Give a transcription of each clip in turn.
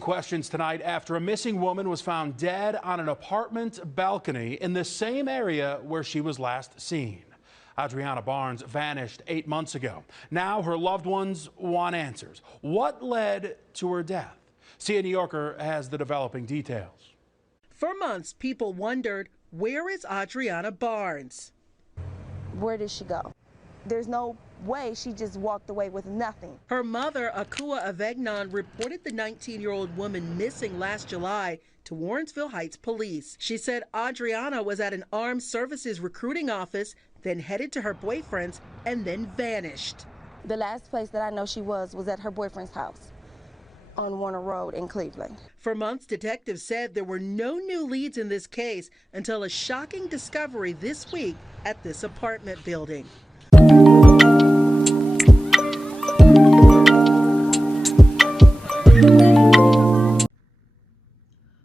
Questions tonight after a missing woman was found dead on an apartment balcony in the same area where she was last seen. Audreona Barnes vanished 8 months ago. Now her loved ones want answers. What led to her death? CN New Yorker has the developing details. For months, people wondered, where is Audreona Barnes? Where did she go? There's no way she just walked away with nothing. Her mother, Akua Avegnon, reported the 19-year-old woman missing last July to Warrensville Heights police. She said Audreona was at an armed services recruiting office, then headed to her boyfriend's and then vanished. The last place that I know she was at her boyfriend's house on Warner Road in Cleveland. For months, detectives said there were no new leads in this case until a shocking discovery this week at this apartment building.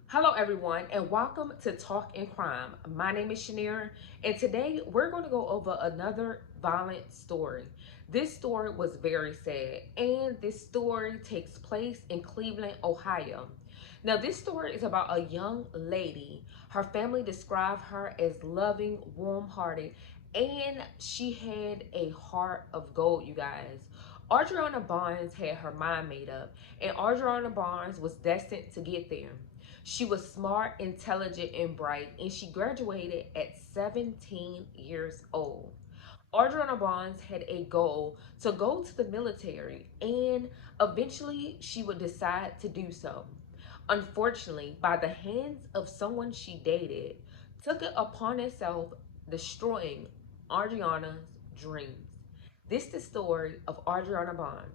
Hello everyone and welcome to Talk and Crime. My name is Shanira and today we're going to go over another violent story. This story was very sad and this story takes place in Cleveland, Ohio. Now this story is about a young lady. Her family described her as loving, warm-hearted, and she had a heart of gold, you guys. Audreona Barnes had her mind made up and Audreona Barnes was destined to get there. She was smart, intelligent, and bright, and she graduated at 17 years old. Audreona Barnes had a goal to go to the military, and eventually she would decide to do so. Unfortunately, by the hands of someone she dated, took it upon itself destroying Audreona's dreams. This is the story of Audreona Barnes.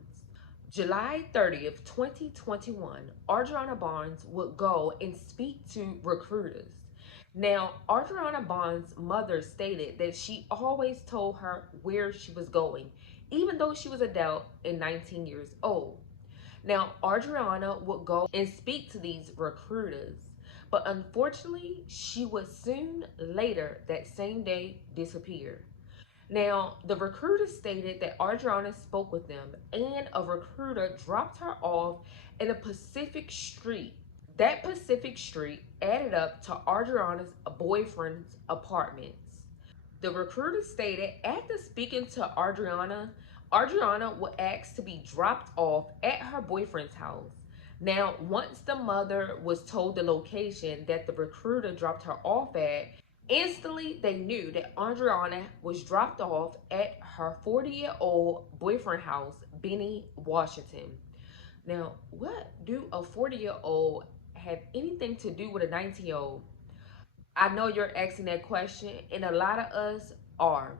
July 30th, 2021, Audreona Barnes would go and speak to recruiters. Now, Audreona Barnes' mother stated that she always told her where she was going, even though she was an adult and 19 years old. Now, Audreona would go and speak to these recruiters, but unfortunately, she would soon later that same day disappear. Now, the recruiter stated that Audreona spoke with them and a recruiter dropped her off in a Pacific Street. That Pacific Street added up to Audreona's boyfriend's apartments. The recruiter stated after speaking to Audreona, Audreona would ask to be dropped off at her boyfriend's house. Now, once the mother was told the location that the recruiter dropped her off at, instantly, they knew that Audreona was dropped off at her 40-year-old boyfriend house, Benny, Washington. Now, what do a 40-year-old have anything to do with a 19-year-old? I know you're asking that question, and a lot of us are.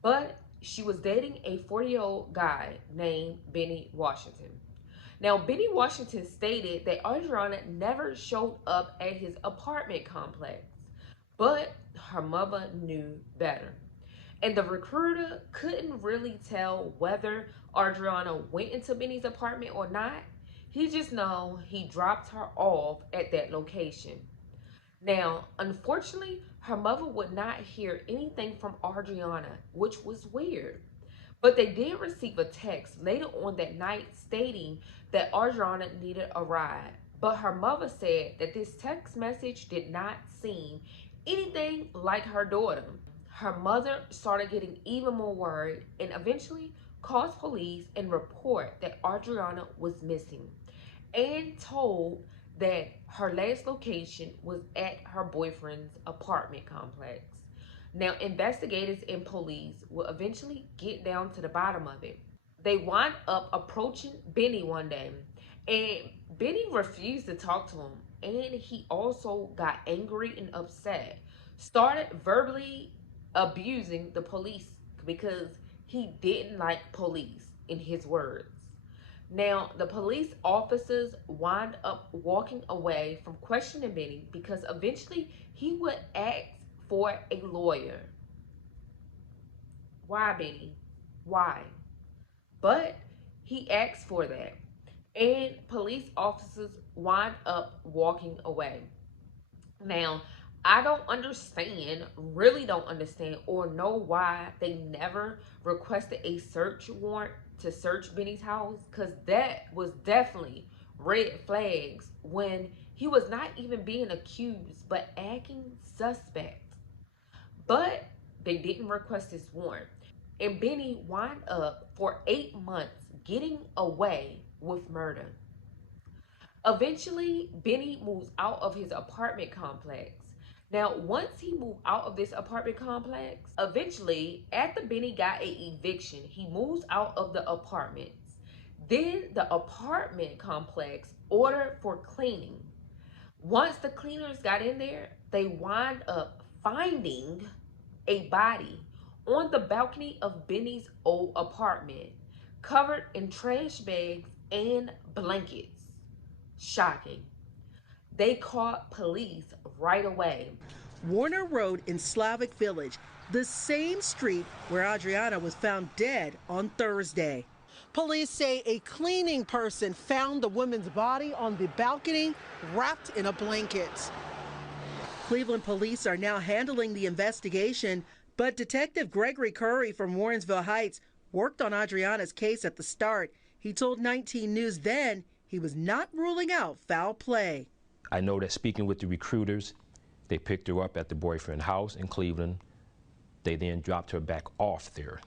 But she was dating a 40-year-old guy named Benny Washington. Now, Benny Washington stated that Audreona never showed up at his apartment complex. But her mother knew better. And the recruiter couldn't really tell whether Audreona went into Benny's apartment or not. He just know he dropped her off at that location. Now, unfortunately, her mother would not hear anything from Audreona, which was weird. But they did receive a text later on that night stating that Audreona needed a ride. But her mother said that this text message did not seem anything like her daughter. Her mother started getting even more worried and eventually called police and report that Audreona was missing and told that her last location was at her boyfriend's apartment complex. Now, investigators and police will eventually get down to the bottom of it. They wind up approaching Benny one day, and Benny refused to talk to him. And he also got angry and upset, started verbally abusing the police because he didn't like police, in his words. Now, the police officers wind up walking away from questioning Benny because eventually he would ask for a lawyer. Why, Benny? Why? But he asked for that. And police officers wind up walking away. Now, I don't understand, really don't understand, or know why they never requested a search warrant to search Benny's house, because that was definitely red flags when he was not even being accused but acting suspect. But they didn't request his warrant. And Benny wound up for 8 months getting away with murder. Eventually, Benny moves out of his apartment complex. Now, once he moved out of this apartment complex, eventually, after Benny got an eviction, he moves out of the apartments. Then the apartment complex ordered for cleaning. Once the cleaners got in there, they wind up finding a body on the balcony of Benny's old apartment, covered in trash bags and blankets. Shocking. They called police right away. Warner Road in Slavic Village, the same street where Audreona was found dead on Thursday. Police say a cleaning person found the woman's body on the balcony, wrapped in a blanket. Cleveland police are now handling the investigation, but Detective Gregory Curry from Warrensville Heights worked on Audreona's case at the start. He told 19 News then he was not ruling out foul play. I know that speaking with the recruiters, they picked her up at the boyfriend's house in Cleveland. They then dropped her back off there.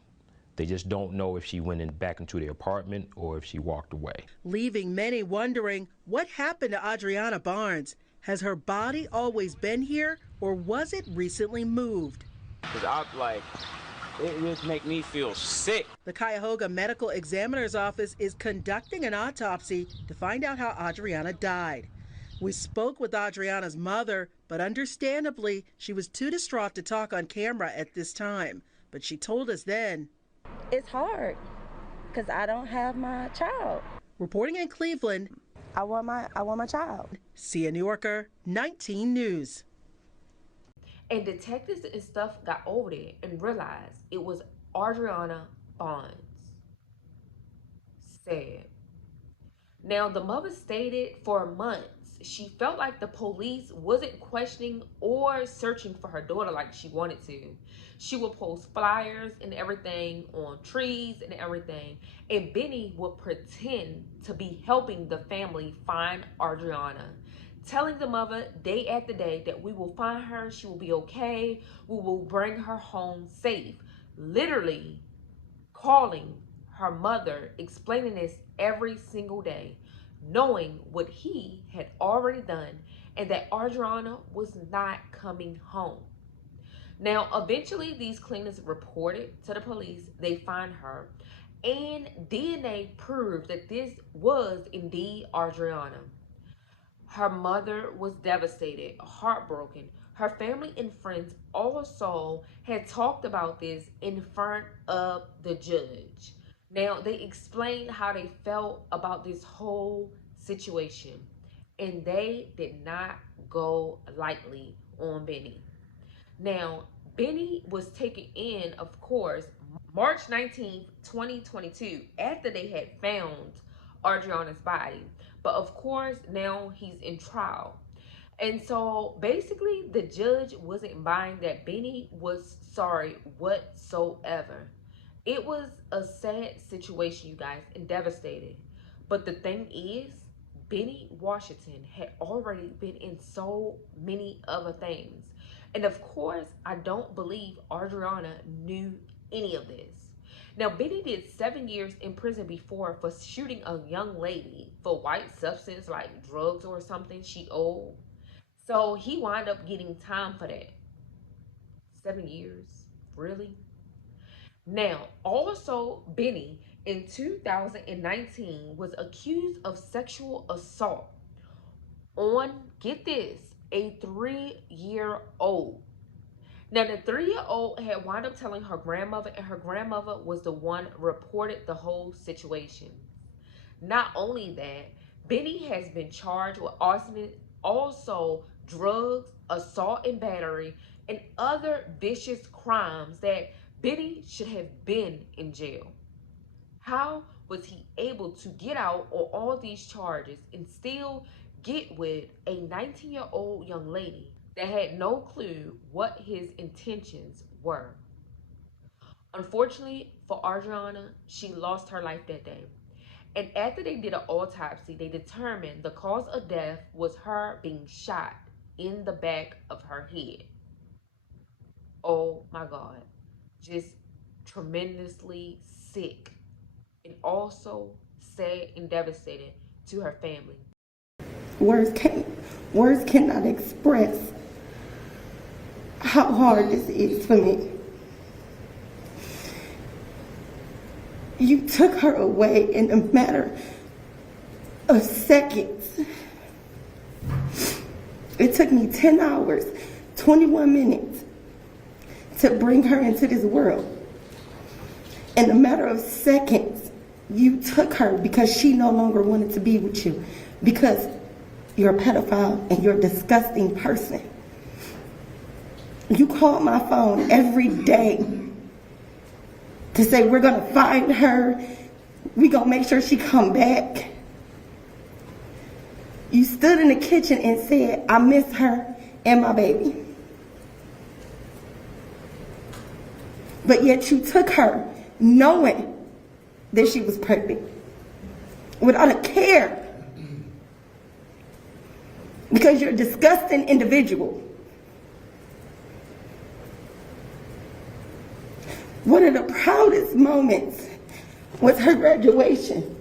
They just don't know if she went back into the apartment or if she walked away. Leaving many wondering what happened to Audreona Barnes. Has her body always been here, or was it recently moved? It would make me feel sick. The Cuyahoga Medical Examiner's Office is conducting an autopsy to find out how Audreona died. We spoke with Audreona's mother, but understandably, she was too distraught to talk on camera at this time. But she told us then, it's hard because I don't have my child. Reporting in Cleveland, I want my child. Sia New Yorker, 19 News. And detectives and stuff got over there and realized it was Audreona Barnes. Sad. Now, the mother stated for months she felt like the police wasn't questioning or searching for her daughter like she wanted to. She would post flyers and everything on trees and everything, and Benny would pretend to be helping the family find Audreona, telling the mother day after day that we will find her, she will be okay, we will bring her home safe. Literally calling her mother, explaining this every single day, knowing what he had already done and that Audreona was not coming home. Now, eventually these cleaners reported to the police. They find her, and DNA proved that this was indeed Audreona. Her mother was devastated, heartbroken. Her family and friends also had talked about this in front of the judge. Now, they explained how they felt about this whole situation, and they did not go lightly on Benny. Now, Benny was taken in, of course, March 19th, 2022, after they had found Audreona's body. But of course, now he's in trial. And so basically the judge wasn't buying that Benny was sorry whatsoever. It was a sad situation, you guys, and devastating. But the thing is, Benny Washington had already been in so many other things. And of course, I don't believe Audreona knew any of this. Now, Benny did 7 years in prison before for shooting a young lady for white substance like drugs or something she owed. So he wound up getting time for that. 7 years? Really? Now, also, Benny in 2019 was accused of sexual assault on, get this, a 3-year-old. Now, the 3-year-old had wound up telling her grandmother, and her grandmother was the one reported the whole situation. Not only that, Benny has been charged with arson, also drugs, assault and battery, and other vicious crimes that Benny should have been in jail. How was he able to get out on all these charges and still get with a 19-year-old young lady that had no clue what his intentions were? Unfortunately for Audreona, she lost her life that day. And after they did an autopsy, they determined the cause of death was her being shot in the back of her head. Oh my God. Just tremendously sick and also sad and devastating to her family. Words cannot express how hard this is for me. You took her away in a matter of seconds. It took me 10 hours, 21 minutes to bring her into this world. In a matter of seconds, you took her because she no longer wanted to be with you, because you're a pedophile and you're a disgusting person. You called my phone every day to say, we're gonna find her, we're gonna make sure she come back. You stood in the kitchen and said, I miss her and my baby. But yet you took her knowing that she was pregnant, without a care, because you're a disgusting individual. One of the proudest moments was her graduation.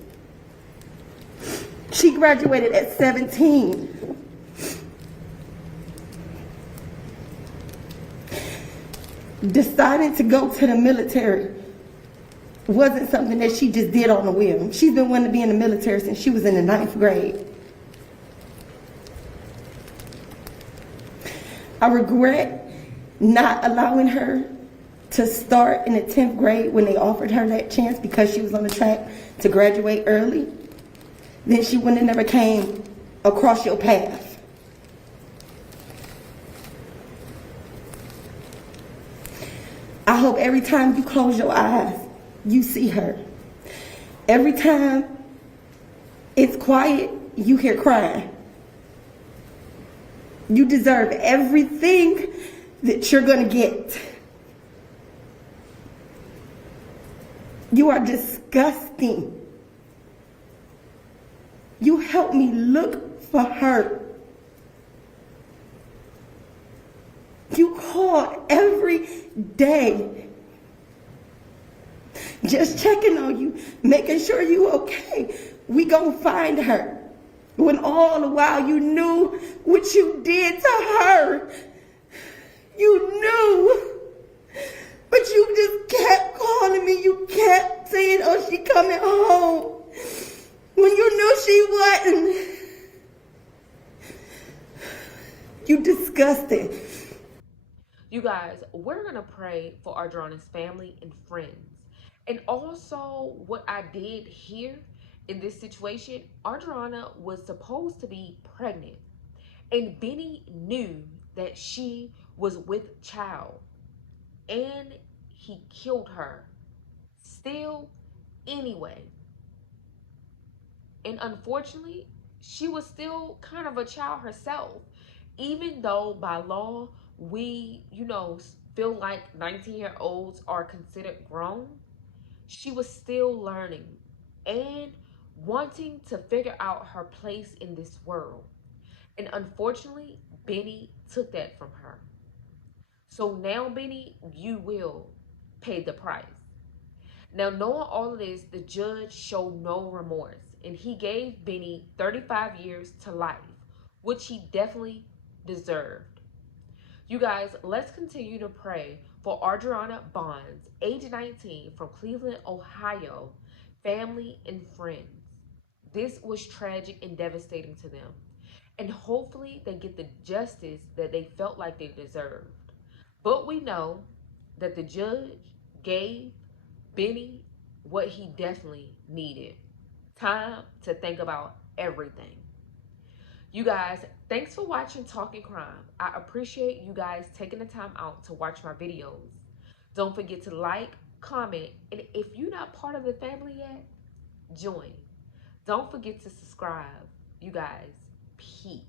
She graduated at 17. Deciding to go to the military wasn't something that she just did on a whim. She's been wanting to be in the military since she was in the 9th grade. I regret not allowing her to start in the 10th grade when they offered her that chance, because she was on the track to graduate early. Then she wouldn't have never came across your path. I hope every time you close your eyes, you see her. Every time it's quiet, you hear crying. You deserve everything that you're gonna get. You are disgusting. You helped me look for her. You called every day, just checking on you, making sure you okay. We gonna find her. When all the while you knew what you did to her. You knew. But you just kept calling me. You kept saying, oh, she coming home, when you knew she wasn't. You disgusting. You guys, we're going to pray for Audreona's family and friends. And also, what I did here in this situation, Audreona was supposed to be pregnant. And Benny knew that she was with child. And he killed her. Still, anyway. And unfortunately, she was still kind of a child herself. Even though by law, we, feel like 19-year-olds are considered grown, she was still learning and wanting to figure out her place in this world. And unfortunately, Benny took that from her. So now, Benny, you will pay the price. Now, knowing all of this, the judge showed no remorse, and he gave Benny 35 years to life, which he definitely deserved. You guys, let's continue to pray for Audreona Bonds, age 19, from Cleveland, Ohio, family and friends. This was tragic and devastating to them, and hopefully they get the justice that they felt like they deserved. But we know that the judge gave Benny what he definitely needed: time to think about everything. You guys, thanks for watching Talking Crime. I appreciate you guys taking the time out to watch my videos. Don't forget to like, comment, and if you're not part of the family yet, join. Don't forget to subscribe. You guys, peace.